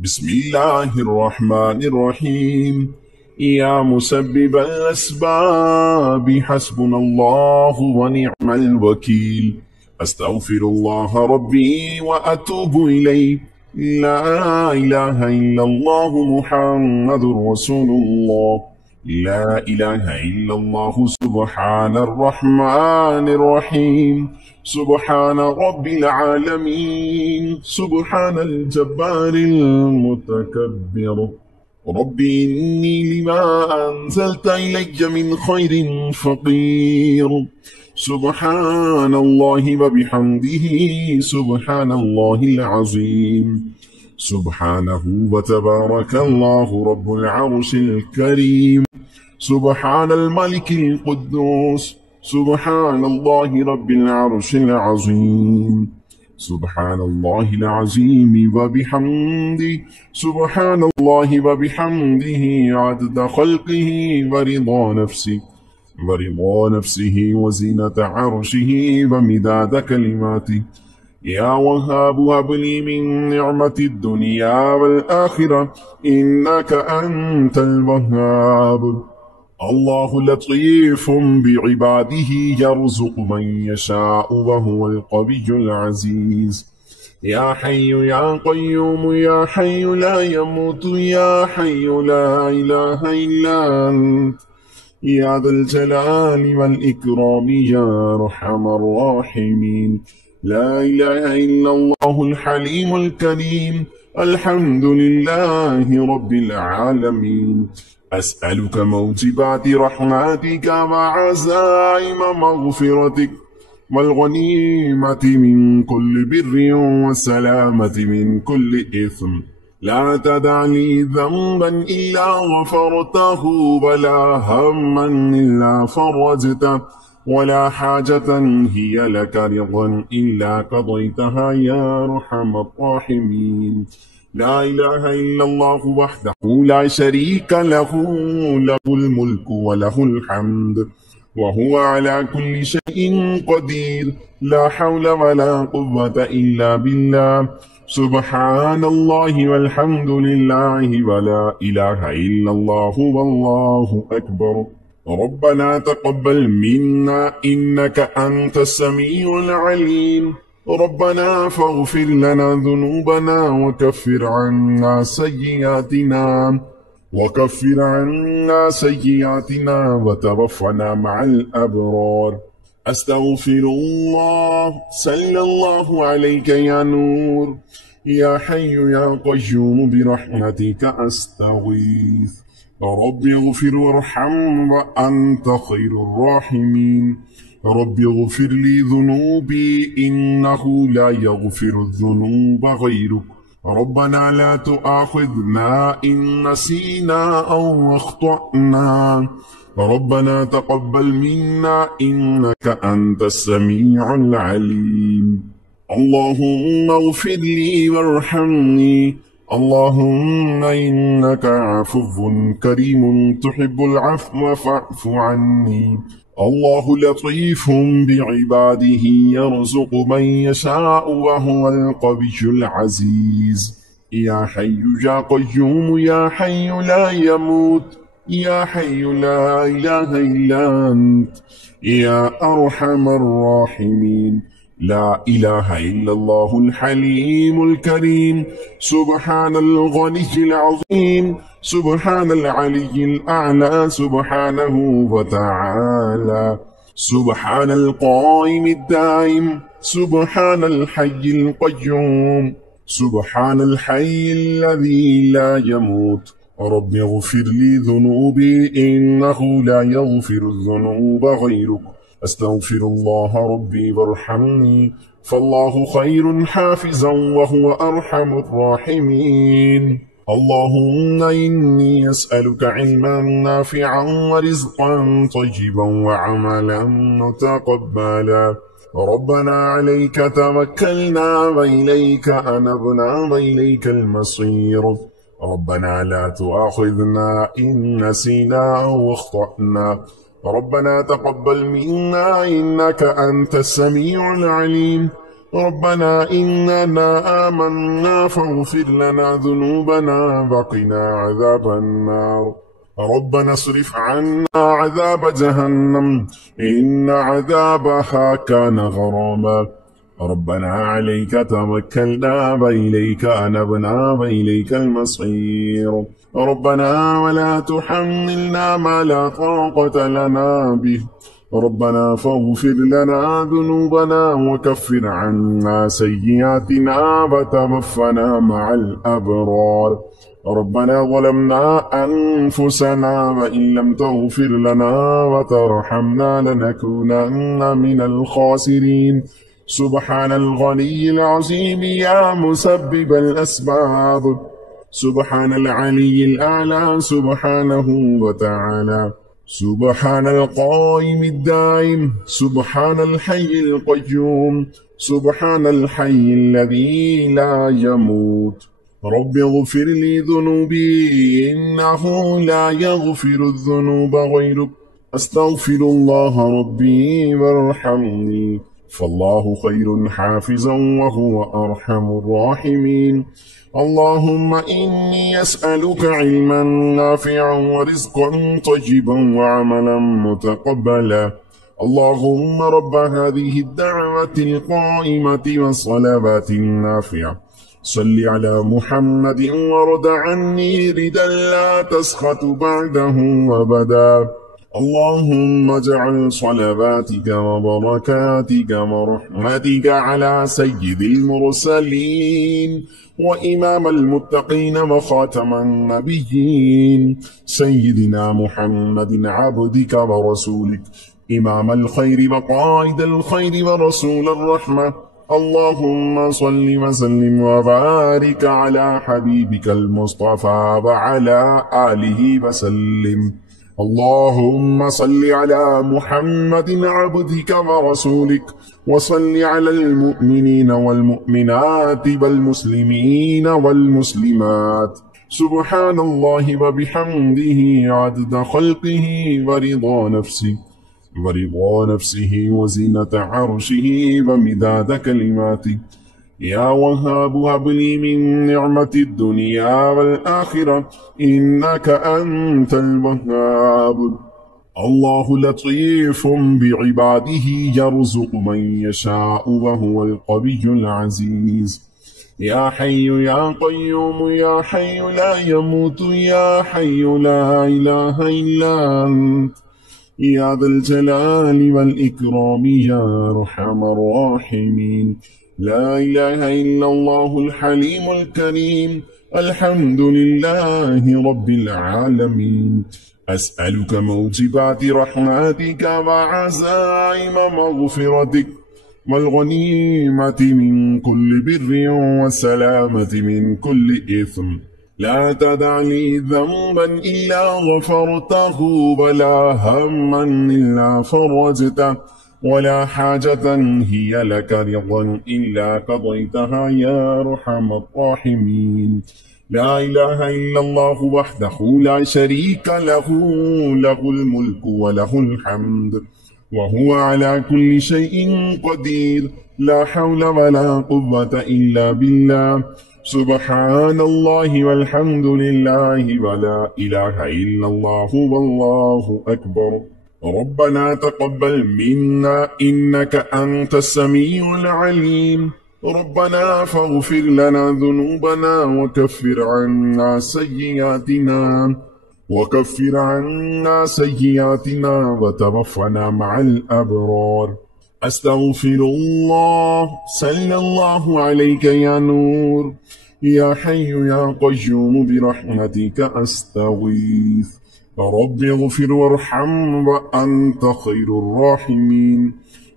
بسم الله الرحمن الرحيم. يا مسبب الأسباب حسبنا الله ونعم الوكيل. أستغفر الله ربي وأتوب إليه. لا إله إلا الله محمد رسول الله. لا إله إلا الله سبحان الرحمن الرحيم. سبحان رب العالمين. سبحان الجبار المتكبر. رب إني لما أنزلت إلي من خير فقير. سبحان الله وبحمده. سبحان الله العظيم. سبحانه وتبارك الله رب العرش الكريم. سبحان الملك القدوس. سبحان الله رب العرش العظيم. سبحان الله العظيم وبحمده. سبحان الله وبحمده عدد خلقه ورضا نفسه وزنة عرشه ومداد كلماته. يا وهاب هب لي من نعمة الدنيا والآخرة إنك أنت الوهاب. الله لطيف بعباده يرزق من يشاء وهو القوي العزيز. يا حي يا قيوم يا حي لا يموت يا حي لا إله إلا أنت يا ذا الجلال والإكرام يا أرحم الراحمين. لا إله إلا الله الحليم الكريم. الحمد لله رب العالمين. أسألك موجبات رحمتك وعزائم مغفرتك والغنيمة من كل بر والسلامة من كل إثم. لا تدع لي ذنبا إلا غفرته ولا هما إلا فرجته ولا حاجة هي لك رضا إلا قضيتها يا أرحم الراحمين. لا إله إلا الله وحده لا شريك له. له الملك وله الحمد وهو على كل شيء قدير. لا حول ولا قوة إلا بالله. سبحان الله والحمد لله ولا إله إلا الله والله أكبر. ربنا تقبل منا إنك أنت السميع العليم. ربنا فاغفر لنا ذنوبنا وكفر عنا سيئاتنا وتوفنا مع الأبرار. أستغفر الله. صلى الله عليك يا نور. يا حي يا قيوم برحمتك أستغيث. رب اغفر وارحم وأنت خير الراحمين. رب اغفر لي ذنوبي إنه لا يغفر الذنوب غيرك. ربنا لا تؤاخذنا إن نسينا أو أخطأنا. ربنا تقبل منا إنك أنت السميع العليم. اللهم اغفر لي وارحمني. اللهم إنك عفو كريم تحب العفو فاعف عني. الله لطيف بعباده يرزق من يشاء وهو القوي العزيز. يا حي يا قيوم يا حي لا يموت يا حي لا إله إلا أنت يا أرحم الراحمين. لا إله إلا الله الحليم الكريم. سبحان الغني العظيم. سبحان العلي الأعلى سبحانه وتعالى. سبحان القائم الدائم. سبحان الحي القيوم. سبحان الحي الذي لا يموت. رب اغفر لي ذنوبي إنه لا يغفر الذنوب غيرك. أستغفر الله ربي وارحمني فالله خير حافظا وهو أرحم الراحمين. اللهم إني أسألك علما نافعا ورزقا طيبا وعملا متقبلا. ربنا عليك توكلنا وإليك أنبنا وإليك المصير. ربنا لا تؤاخذنا إن نسينا أو أخطأنا. ربنا تقبل منا إنك أنت السميع العليم. ربنا إننا آمنا فاغفر لنا ذنوبنا وقنا عذاب النار ربنا اصرف عنا عذاب جهنم إن عذابها كان غراما ربنا عليك توكلنا وإليك أنبنا وإليك المصير ربنا ولا تحملنا ما لا طاقة لنا به ربنا فاغفر لنا ذنوبنا وكفر عنا سيئاتنا وتوفنا مع الأبرار ربنا ظلمنا أنفسنا وإن لم تغفر لنا وترحمنا لنكونن من الخاسرين سبحان الغني العظيم يا مسبب الأسباب سبحان العلي الأعلى سبحانه وتعالى سبحان القائم الدائم سبحان الحي القيوم سبحان الحي الذي لا يموت رب اغفر لي ذنوبي إنه لا يغفر الذنوب غيرك أستغفر الله ربي وارحمني فالله خير حافظا وهو أرحم الراحمين اللهم إني أسألك علما نافعا ورزقا طيبا وعملا متقبلا اللهم رب هذه الدعوة القائمة والصلوات النافعة صل على محمد ورد عني ردا لا تسخط بعده وبدا اللهم اجعل صلواتك وبركاتك ورحمتك على سيد المرسلين وإمام المتقين وخاتم النبيين سيدنا محمد عبدك ورسولك إمام الخير وقائد الخير ورسول الرحمة اللهم صل وسلم وبارك على حبيبك المصطفى وعلى آله وسلم اللهم صل على محمد عبدك ورسولك وصل على المؤمنين والمؤمنات والمسلمين والمسلمات سبحان الله وبحمده عدد خلقه ورضا نفسه وزينة عرشه ومداد كلماته يا وهاب هب لي من نعمة الدنيا والآخرة إنك أنت الوهاب الله لطيف بعباده يرزق من يشاء وهو القوي العزيز يا حي يا قيوم يا حي لا يموت يا حي لا إله إلا أنت يا ذا الجلال والإكرام يا أرحم الراحمين لا إله إلا الله الحليم الكريم الحمد لله رب العالمين أسألك موجبات رحمتك وعزائم مغفرتك والغنيمة من كل بر والسلامة من كل إثم لا تدع لي ذنبا إلا غفرته ولا هما إلا فرجته ولا حاجة هي لك رضا إلا قضيتها يا أرحم الراحمين لا إله إلا الله وحده لا شريك له له الملك وله الحمد وهو على كل شيء قدير لا حول ولا قوة إلا بالله سبحان الله والحمد لله ولا إله إلا الله والله أكبر ربنا تقبل منا إنك أنت السميع العليم ربنا فاغفر لنا ذنوبنا وكفر عنا سيئاتنا وتوفنا مع الأبرار أستغفر الله صلى الله عليك يا نور يا حي يا قيوم برحمتك أستغيث رب اغفر وارحم وأنت خير الراحمين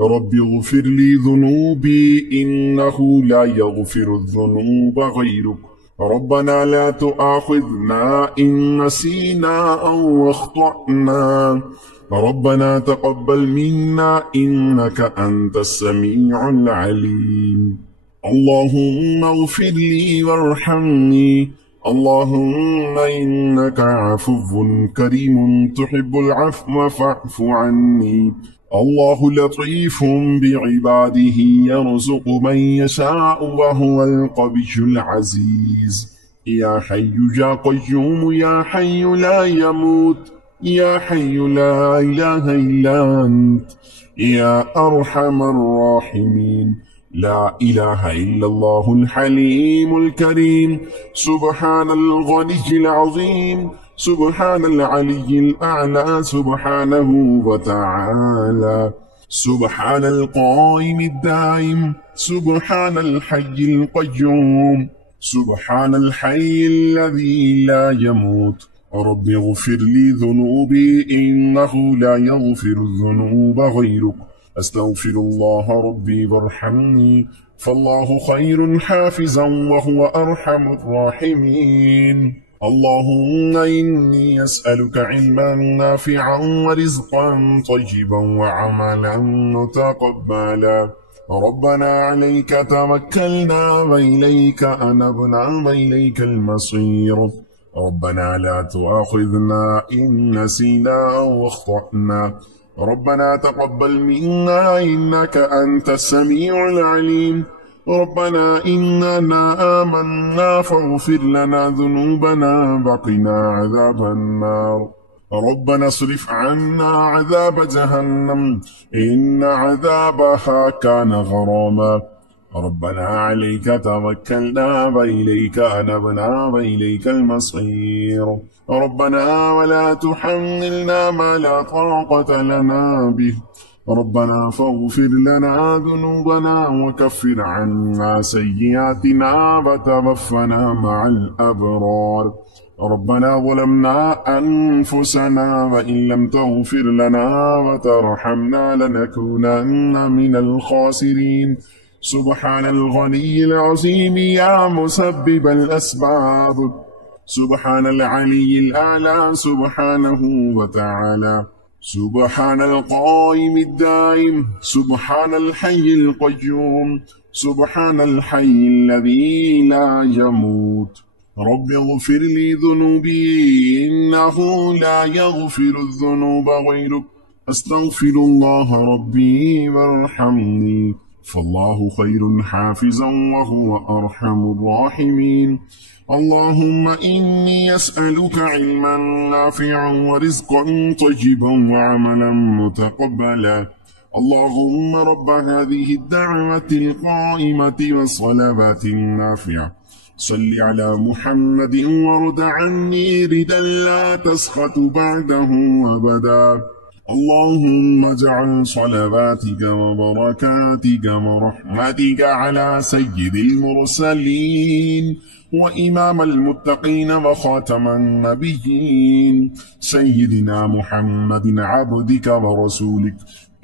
رب اغفر لي ذنوبي إنه لا يغفر الذنوب غيرك ربنا لا تؤاخذنا إن نسينا أو أخطأنا ربنا تقبل منا إنك أنت السميع العليم اللهم اغفر لي وارحمني اللهم إنك عفو كريم تحب العفو فاعف عني. الله لطيف بعباده يرزق من يشاء وهو القوي العزيز. يا حي يا قيوم يا حي لا يموت، يا حي لا إله إلا أنت، يا أرحم الراحمين. لا إله إلا الله الحليم الكريم. سبحان الغني العظيم، سبحان العلي الأعلى سبحانه وتعالى. سبحان القائم الدائم، سبحان الحي القيوم، سبحان الحي الذي لا يموت. رب اغفر لي ذنوبي إنه لا يغفر الذنوب غيرك. أستغفر الله ربي وارحمني، فالله خير حافظا وهو أرحم الراحمين. اللهم إني أسألك علما نافعا ورزقا طيبا وعملا متقبلا. ربنا عليك توكلنا وإليك أنبنا وإليك المصير. ربنا لا تؤاخذنا إن نسينا أو أخطأنا. ربنا تقبل منا إنك أنت السميع العليم. ربنا إننا آمنا فاغفر لنا ذنوبنا وقنا عذاب النار. ربنا اصرف عنا عذاب جهنم إن عذابها كان غراما. ربنا عليك توكلنا وإليك أنبنا وإليك المصير. ربنا ولا تحملنا ما لا طاقة لنا به. ربنا فاغفر لنا ذنوبنا وكفر عنا سيئاتنا وتوفنا مع الأبرار. ربنا ظلمنا أنفسنا وإن لم تغفر لنا وترحمنا لنكونن من الخاسرين. سبحان الغني العظيم يا مسبب الأسباب. سبحان العلي الأعلى سبحانه وتعالى. سبحان القائم الدائم، سبحان الحي القيوم، سبحان الحي الذي لا يموت. رب اغفر لي ذنوبي إنه لا يغفر الذنوب غيرك. أستغفر الله ربي وارحمني، فالله خير حافظا وهو أرحم الراحمين. اللهم إني أسألك علما نافعا ورزقا طيبا وعملا متقبلا. اللهم رب هذه الدعوة القائمة والصلوات النافعة، صل على محمد وارض عني ردا لا تسخط بعده أبدا. اللهم اجعل صلواتك وبركاتك ورحمتك على سيد المرسلين وإمام المتقين وخاتم النبيين سيدنا محمد عبدك ورسولك،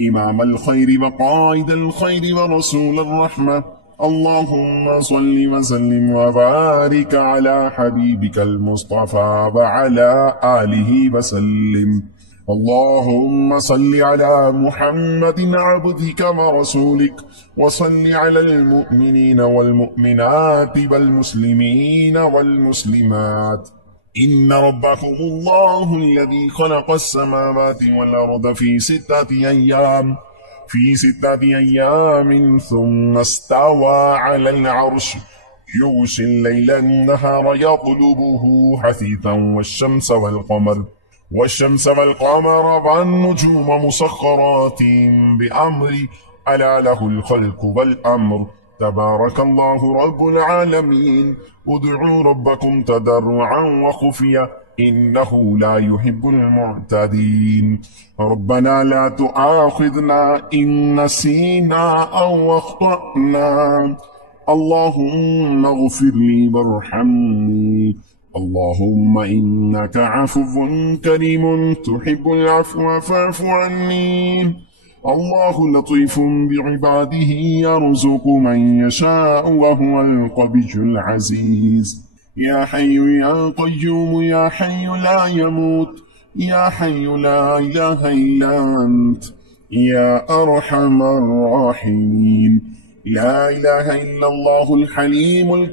إمام الخير وقائد الخير ورسول الرحمة. اللهم صل وسلم وبارك على حبيبك المصطفى وعلى آله وسلم. اللهم صل على محمد عبدك ورسولك، وصل على المؤمنين والمؤمنات والمسلمين والمسلمات. إن ربكم الله الذي خلق السماوات والأرض في 6 أيام ثم استوى على العرش يغشي الليل النهار يطلبه حثيثا والشمس والقمر والنجوم مسخرات بأمري ألا له الخلق والأمر. تبارك الله رب العالمين. ادعوا ربكم تضرعا وخفيا إنه لا يحب المعتدين. ربنا لا تؤاخذنا إن نسينا أو أخطأنا. اللهم اغفر لي وارحمني. اللهم إنك عفو كريم تحب العفو فاعف عني. الله لطيف بعباده يرزق من يشاء وهو القوي العزيز. يا حي يا قيوم يا حي لا يموت، يا حي لا إله إلا أنت، يا أرحم الراحمين. لا إله إلا الله الحليم الكريم.